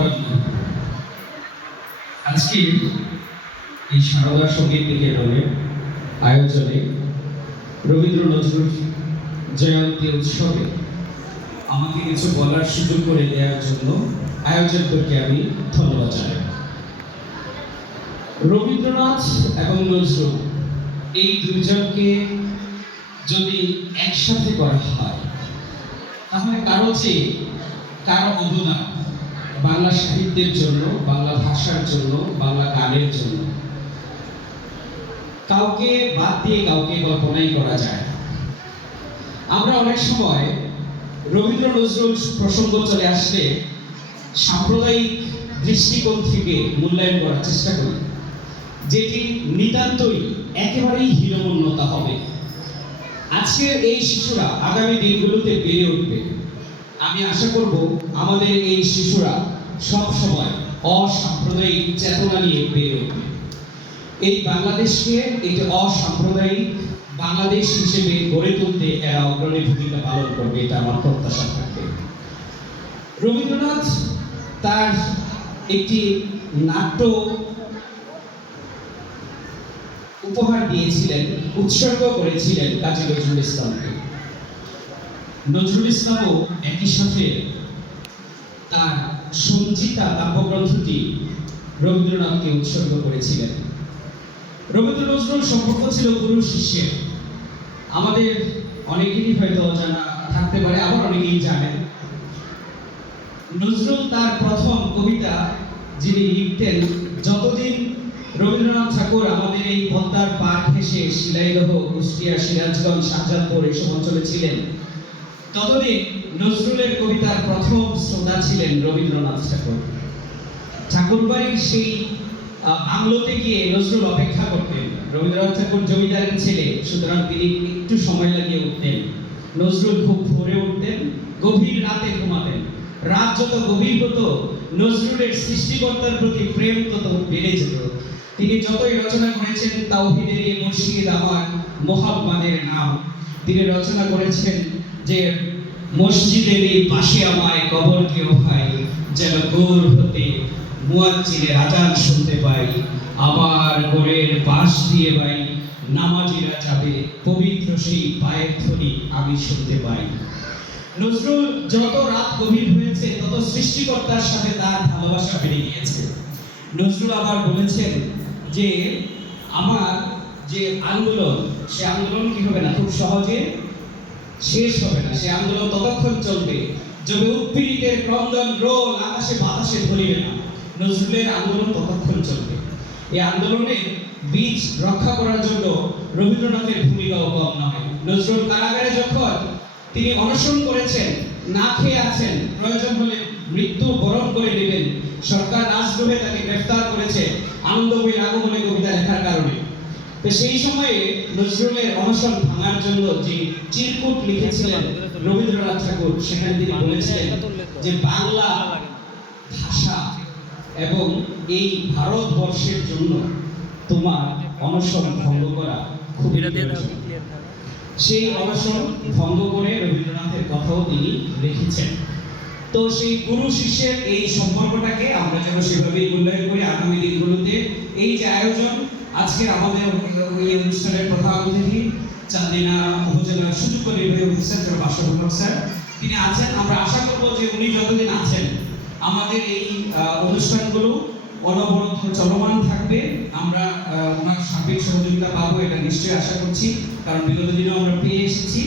করার নেই। আজকে এই সারদা সঙ্গীত নিকেতনের আয়োজনে রবীন্দ্র নজরুল জয়ন্তী উৎসবে আমাকে কিছু বলার সুযোগ করে দেওয়ার জন্য আয়োজকদেরকে আমি ধন্যবাদ জানাই। রবীন্দ্রনাথ এবং নজরুল এই দুইজনকে যদি একসাথে করা হয় তাহলে কারো অবদান বাংলা সাহিত্যের জন্য, বাংলা ভাষার জন্য, বাংলা গানের জন্য কাউকে বাদ দিয়ে কাউকে কল্পনাই করা যায়। আমরা অনেক সময় রবীন্দ্র নজরুল প্রসঙ্গ চলে আসলে সাম্প্রদায়িক দৃষ্টিকোণ থেকে মূল্যায়ন করার চেষ্টা করি, যেটি নিতান্তই একেবারেই হীনমন্যতা হবে। আজকের এই শিশুরা আগামী দিনগুলোতে বেড়ে উঠবে। আমি আশা করব আমাদের এই শিশুরা সব সময় অসাম্প্রদায়িক চেতনা নিয়ে বেড়ে উঠবে। এই বাংলাদেশকে একটি অসাম্প্রদায়িক বাংলাদেশ হিসেবে গড়ে তুলতে এরা অগ্রণী ভূমিকা পালন করবে, এটা আমার প্রত্যাশা থাকবে। রবীন্দ্রনাথ তার একটি নাট্য উপহার দিয়েছিলেন, উৎসর্গ করেছিলেন কাজী নজরুল ইসলামকে। নজরুল ইসলামও একই সাথে তার সঞ্চিতা কাব্যগ্রন্থটি রবীন্দ্রনাথকে উৎসর্গ করেছিলেন। রবীন্দ্র নজরুল সম্পর্ক ছিল গুরু শিষ্যের। আমাদের অনেকেরই হয়তো অজানা থাকতে পারে, আবার অনেকেই জানেন। নজরুল তার প্রথম কবিতা যিনি লিখতেন, যতদিন রবীন্দ্রনাথ ঠাকুর আমাদের এই পদ্মার পাড় ঘেঁষে শিলাইদহ, কুষ্টিয়া, সিরাজগঞ্জ, শাহজাদপুর এইসব অঞ্চলে ছিলেন, ততদিন নজরুলের কবিতার প্রথম শ্রোতা ছিলেন রবীন্দ্রনাথ ঠাকুর। ঠাকুরবাড়ির সেই বাংলোতে গিয়ে নজরুল অপেক্ষা করতেন। রবীন্দ্রনাথ ঠাকুর জমিদারের ছেলে, সুতরাং তিনি একটু সময় লাগিয়ে উঠতেন। নজরুল খুব ভোরে উঠতেন, গভীর রাতে ঘুমাতেন। রাত যত গভীর হতো, নজরুলের সৃষ্টিকর্তার প্রতি প্রেম তত বেড়ে যেত। তিনি যতই রচনা করেছেন তাওহীদের এই মুর্শিদ আমার মোহাম্মদের নাম, তিনি রচনা করেছেন যে মসজিদের এই পাশে আমায় কবর কেউ ভাই, যেন গোর হতে মুয়াজ্জিনের আজান শুনতে পাই, আবার গোরের পাশ দিয়ে ভাই নামাজিরা যাবে, পবিত্র সেই পায়ের ধ্বনি আমি শুনতে পাই। নজরুল যত রাত গভীর হয়েছে তত সৃষ্টিকর্তার সাথে তার ভালোবাসা বেড়ে গিয়েছে। নজরুল আবার বলেছেন যে আমার যে আন্দোলন, সে আন্দোলন কি হবে না, খুব সহজে শেষ হবে না। সে আন্দোলন ততক্ষণ চলবে যবে উৎপীড়িতের ক্রন্দন রোল আকাশে বাতাসে ধরিবে না। নজরুলের আন্দোলন ততক্ষণ চলবে। এই আন্দোলনের বীজ রক্ষা করার জন্য রবীন্দ্রনাথের ভূমিকাও কম নয়। নজরুল কারাগারে যখন তিনি অনশন করেছেন, না খেয়ে আছেন, প্রয়োজন হলে মৃত্যু বরণ করে নেবেন, সরকার রাজদ্রোহে তাকে গ্রেফতার করেছে আনন্দ বইয়ের আগমনে কবিতা লেখার কারণে। তো সেই সময়ে নজরুলের অনশন ভাঙার জন্য যে চিরকুট লিখেছিলেন রবীন্দ্রনাথ ঠাকুর, সেখানে তিনি বলেছিলেন যে বাংলা ভাষা এবং এই ভারতবর্ষের জন্য তোমার অনশন ভঙ্গ করা খুব প্রয়োজন। সেই অনশন ভঙ্গ করে রবীন্দ্রনাথের কথাও তিনি লিখেছেন। তো সেই গুরু শিষ্যের এই সম্পর্কটাকে আমরা যেন সেভাবেই মূল্যায়ন করি। আগামী দিনগুলোতে এই যে আয়োজন, আজকে আমাদের এই অনুষ্ঠানের প্রধান অতিথি চান্দিনা উপজেলার সুযোগ্য নির্বাহী অফিসার যারা বাসভবন স্যার, তিনি আছেন। আমরা আশা করব যে উনি যতদিন আছেন আমাদের এই অনুষ্ঠানগুলো অনবরত চলমান থাকবে। আমরা ওনার সার্বিক সহযোগিতা পাবো, এটা নিশ্চয়ই আশা করছি, কারণ বিগত দিনেও আমরা পেয়ে এসেছি।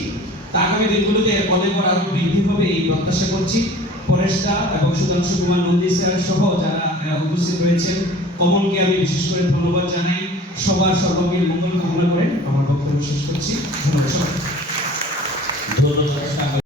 তা আগামী দিনগুলোতে পদে পর আরো বৃদ্ধি হবে এই প্রত্যাশা করছি। পরেশদা এবং সুধাংশু কুমার নন্দী স্যার সহ যারা উপস্থিত রয়েছেন, কমলকে আমি বিশেষ করে ধন্যবাদ জানাই। সবার সর্বাঙ্গীন মঙ্গল কামনা করে আমার বক্তব্য শেষ করছি। ধন্যবাদ।